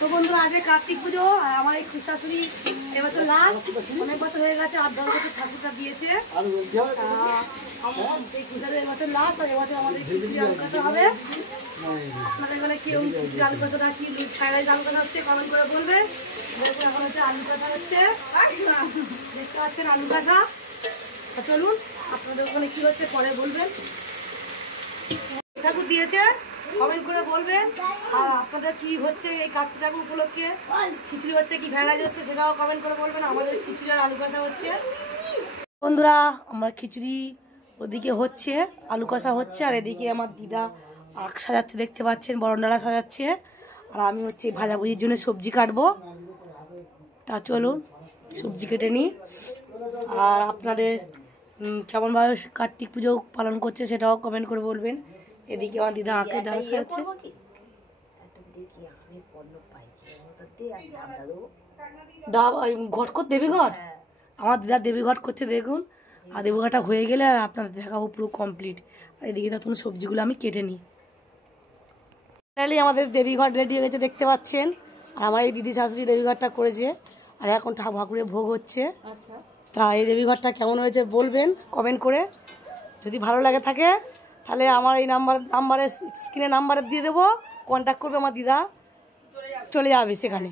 তো বন্ধুরা আজ কার্তিক পুজো আর আমার এই শাশুড়ি এবছর লাস্ট অনেক বছর হয়ে গেছে 8-10 বছর ঠাকুরটা দিয়েছে সেই খুশারে এবছর লাস্ট আর এবছর আমাদের খিচুড়ি আলু কষা হবে। আপনাদের এখানে কেউ খিচুড়ি আলু কষাটা কি ফ্রাইড রাইস আলু কষা হচ্ছে কমেন্ট করে বলবে। এখন হচ্ছে আলু কষা হচ্ছে, দেখতে পাচ্ছেন আলু কষা। চলুন আপনাদের ওখানে কি হচ্ছে পরে বলবেন। ঠাকুর দিয়েছে কমেন্ট করে বলবেন, আর আপনাদের কি হচ্ছে এই কার্তিক ঠাকুর উপলক্ষে খিচুড়ি হচ্ছে কি ভেড়া যাচ্ছে সেটাও কমেন্ট করে বলবেন। আমাদের খিচুড়ি আর আলু কষা হচ্ছে। বন্ধুরা আমার খিচুড়ি ওদিকে হচ্ছে, আলু কষা হচ্ছে, আর এদিকে আমার দিদা আখ সাজাচ্ছে দেখতে পাচ্ছেন, বরণডালা সাজাচ্ছে, আর আমি হচ্ছে ভাজাভুজির জন্য সবজি কাটবো। তা চলুন সবজি কেটে নিই। আর আপনাদের কেমনভাবে কার্তিক পুজো পালন করছে সেটাও কমেন্ট করে বলবেন। এদিকে আমার দিদা আঁকের ডাল সাজাচ্ছে। ঘট করতে দেবীঘট, আমার দিদা দেবীঘট করছে দেখুন। আর দেবীঘটটা হয়ে গেলে আর আপনাদের দেখাবো পুরো কমপ্লিট। আর এদিকে তখন সবজিগুলো আমি কেটে নিই। ফাইনালি আমাদের দেবীঘট রেডি হয়ে গেছে দেখতে পাচ্ছেন। আর আমার এই দিদি শাশুড়ি দেবীঘটটা করেছে, আর এখন ঠাকুরের ভোগ হচ্ছে। তা এই দেবীঘটটা কেমন হয়েছে বলবেন কমেন্ট করে। যদি ভালো লাগে থাকে তাহলে আমার এই নাম্বারে স্ক্রিনে নাম্বারে দিয়ে দেবো, কন্ট্যাক্ট করবে, আমার দিদা চলে যাবে সেখানে।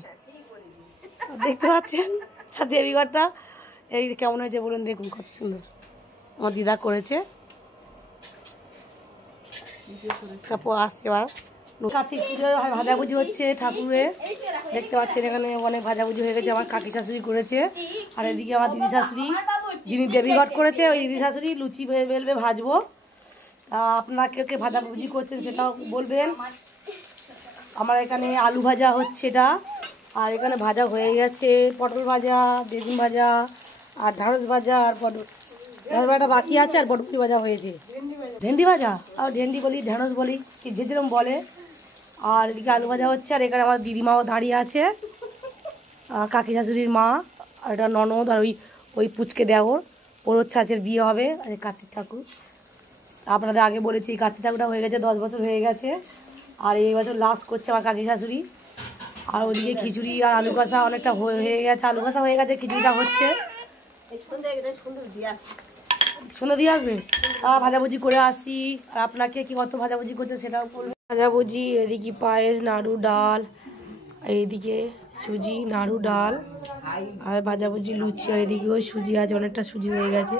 দেখতে পাচ্ছেন দেবীঘরটা এই কেমন হয়েছে বলুন, দেখুন কত সুন্দর আমার দিদা করেছে। তারপর আসছে এবার কার্তিক পুজোয় ভাজাভুজি হচ্ছে ঠাকুরের, দেখতে পাচ্ছেন এখানে অনেক ভাজাভুজি হয়ে গেছে, আমার কাকি শাশুড়ি করেছে। আর এদিকে আমার দিদি শাশুড়ি যিনি দেবীঘট করেছে ওই দিদি শাশুড়ি লুচি বেলবে ভাজবো। আপনারা কে কে ভাজাভুজি করছেন সেটাও বলবেন। আমার এখানে আলু ভাজা হচ্ছে এটা, আর এখানে ভাজা হয়ে গেছে পটল ভাজা, বেগুন ভাজা, আর ঢ্যাঁড়স ভাজা, আর ঢ্যাঁড়স ভাজাটা বাকি আছে, আর বটবটি ভাজা হয়েছে, ভেন্ডি ভাজা, আর ভেন্ডি বলি ঢ্যাঁড়স বলি কি যে যেরকম বলে। আর এদিকে আলু ভাজা হচ্ছে, আর এখানে আমার দিদিমাও দাঁড়িয়ে আছে, কাকি শাশুড়ির মা, আর এটা ননদ, আর ওই পুচকে দেওর, ওর হচ্ছে আজকের বিয়ে হবে। আর কার্তিক ঠাকুর আপনাদের আগে বলেছি এই কার্তিক ঠাকুরটা হয়ে গেছে 10 বছর হয়ে গেছে, আর এই বছর লাস্ট করছে আমার কাকি শাশুড়ি। আর ওদিকে খিচুড়ি আর আলু কষা অনেকটা হয়ে গেছে, আলু কষা হয়ে গেছে, খিচুড়িটা হচ্ছে। সন্ধ্যা দিয়ে আসবে, ভাজাভুজি করে আসি। আর আপনাকে কি কত ভাজাভুজি করছে সেটাও বলবেন। ভাজাভুজি, এদিকে পায়েস, নাড়ু, ডাল, এইদিকে সুজি, নাড়ু, ডাল, আর ভাজাভুজি, লুচি, আর এদিকেও সুজি আছে, অনেকটা সুজি হয়ে গেছে।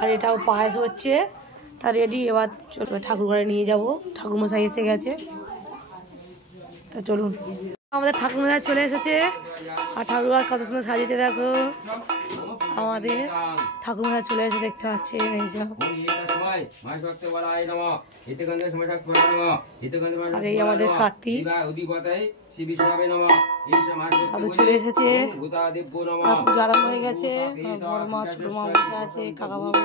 আর এটাও পায়েস হচ্ছে। তা রেডি, এবার ঠাকুর ঘরে নিয়ে যাব, ঠাকুরমশাই এসে গেছে। তা চলুন আমাদের ঠাকুরমশাই চলে এসেছে, আর ঠাকুর কত সুন্দর সাজিয়েছে দেখো। আমাদের ঠাকুরমশাই চলে এসে দেখতে পাচ্ছেন এইসব। আর এই আমাদের কার্তিক চলে এসেছে, পুজো আরম্ভ হয়ে গেছে। বড় মা ছোট মা বসে আছে, কাকা বাবু